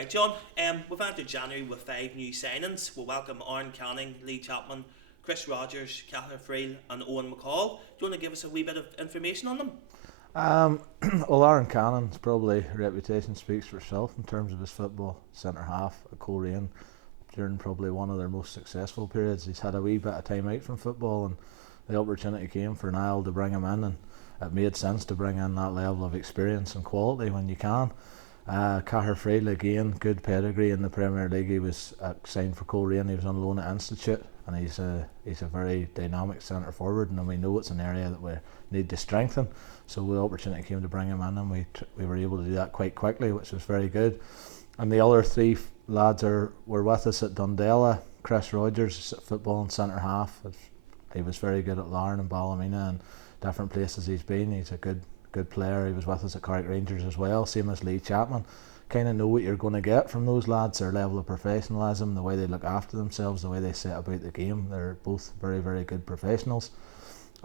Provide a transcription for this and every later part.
Right, John, we've entered January with 5 new signings. We'll welcome Aaron Canning, Lee Chapman, Chris Rogers, Cather Friel and Owen McCall. Do you want to give us a wee bit of information on them? Well, Aaron Cannon's probably reputation speaks for itself in terms of his football. Centre half at Coleraine during probably one of their most successful periods. He's had a wee bit of time out from football, and the opportunity came for Niall to bring him in, and it made sense to bring in that level of experience and quality when you can. Cather Friel, again, good pedigree in the Premier League. He was signed for Coleraine. He was on loan at Institute, and he's a very dynamic centre forward, and we know it's an area that we need to strengthen. So the opportunity came to bring him in, and we were able to do that quite quickly, which was very good. And the other three lads were with us at Dundela. Chris Rogers, football and centre half. He was very good at Larne and Ballymena and different places he's been. He's a good player. He was with us at Carrick Rangers as well, same as Lee Chapman. Kind of know what you're going to get from those lads, their level of professionalism, the way they look after themselves, the way they set about the game. They're both very, very good professionals,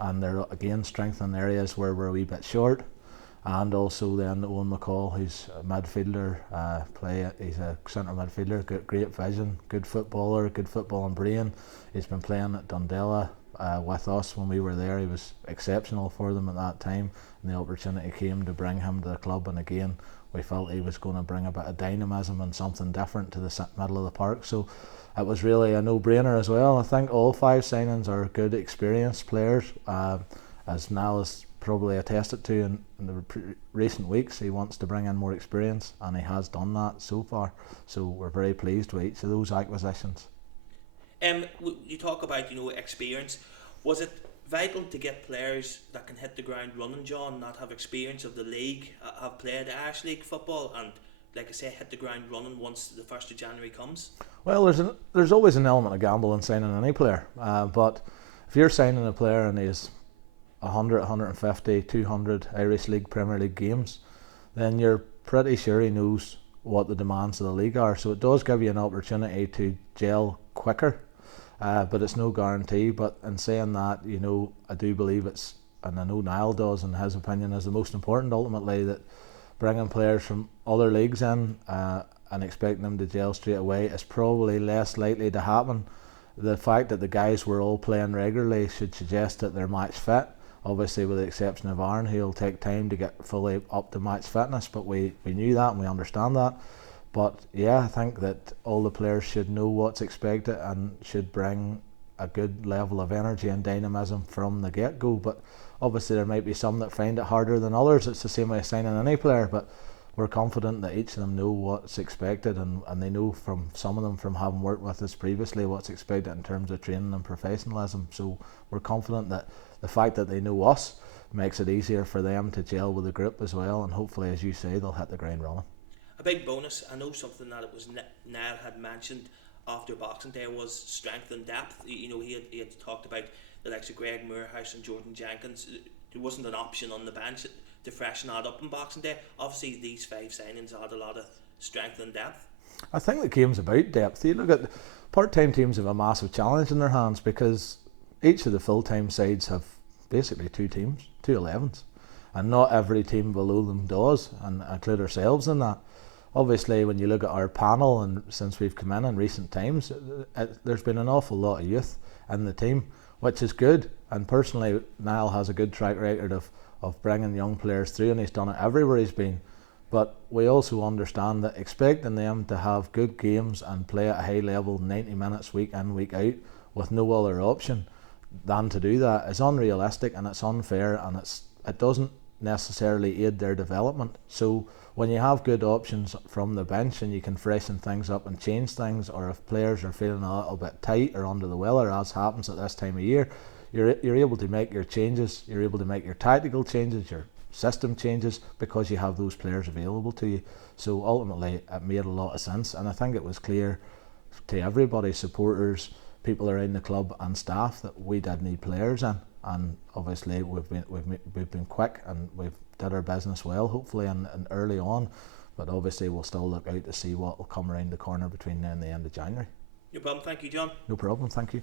and they're again strengthening areas where we're a wee bit short. And also then Owen McCall, who's a midfielder, he's a centre midfielder, great vision, good footballer, good footballing brain. He's been playing at Dundela with us when we were there. He was exceptional for them at that time, and the opportunity came to bring him to the club, and again we felt he was going to bring a bit of dynamism and something different to the middle of the park. So it was really a no-brainer as well. I think all 5 signings are good, experienced players, as Niall has probably attested to in the recent weeks. He wants to bring in more experience, and he has done that so far. So we're very pleased with each of those acquisitions. You talk about experience. Was it vital to get players that can hit the ground running, John, not have experience of the league, have played Irish League football, and like I say, hit the ground running once the 1st of January comes? Well, there's always an element of gamble in signing any player, but if you're signing a player and he's 100, 150, 200 Irish League, Premier League games, then you're pretty sure he knows what the demands of the league are. So it does give you an opportunity to gel quicker, but it's no guarantee. But in saying that, I do believe it's, and I know Niall does, in his opinion, is the most important ultimately, that bringing players from other leagues in and expecting them to gel straight away is probably less likely to happen. The fact that the guys were all playing regularly should suggest that they're match fit. Obviously, with the exception of Aaron, he'll take time to get fully up to match fitness, but we knew that and we understand that. But yeah, I think that all the players should know what's expected and should bring a good level of energy and dynamism from the get-go. But obviously there might be some that find it harder than others. It's the same way as signing any player, but we're confident that each of them know what's expected, and they know from some of them, from having worked with us previously, what's expected in terms of training and professionalism. So we're confident that the fact that they know us makes it easier for them to gel with the group as well, and hopefully, as you say, they'll hit the ground running. A big bonus, I know something that it was Niall had mentioned after Boxing Day, was strength and depth. He had talked about the likes of Greg Moorhouse and Jordan Jenkins. There wasn't an option on the bench to freshen that up in Boxing Day. Obviously these 5 signings had a lot of strength and depth. I think the game's about depth. You look at part-time teams have a massive challenge in their hands, because each of the full-time sides have basically 2 teams, 2 11s, and not every team below them does, and include ourselves in that. Obviously, when you look at our panel, and since we've come in recent times, there's been an awful lot of youth in the team, which is good. And personally, Niall has a good track record of bringing young players through, and he's done it everywhere he's been. But we also understand that expecting them to have good games and play at a high level 90 minutes week in, week out, with no other option than to do that, is unrealistic, and it's unfair, and it doesn't necessarily aid their development. So when you have good options from the bench and you can freshen things up and change things, or if players are feeling a little bit tight or under the weather, as happens at this time of year, you're able to make your changes, you're able to make your tactical changes, your system changes, because you have those players available to you. So ultimately it made a lot of sense, and I think it was clear to everybody, supporters, people around the club and staff, that we did need players in. And obviously we've been quick, and we've did our business well, hopefully, and early on. But obviously we'll still look out to see what will come around the corner between now and the end of January. No problem, thank you, John. No problem, thank you.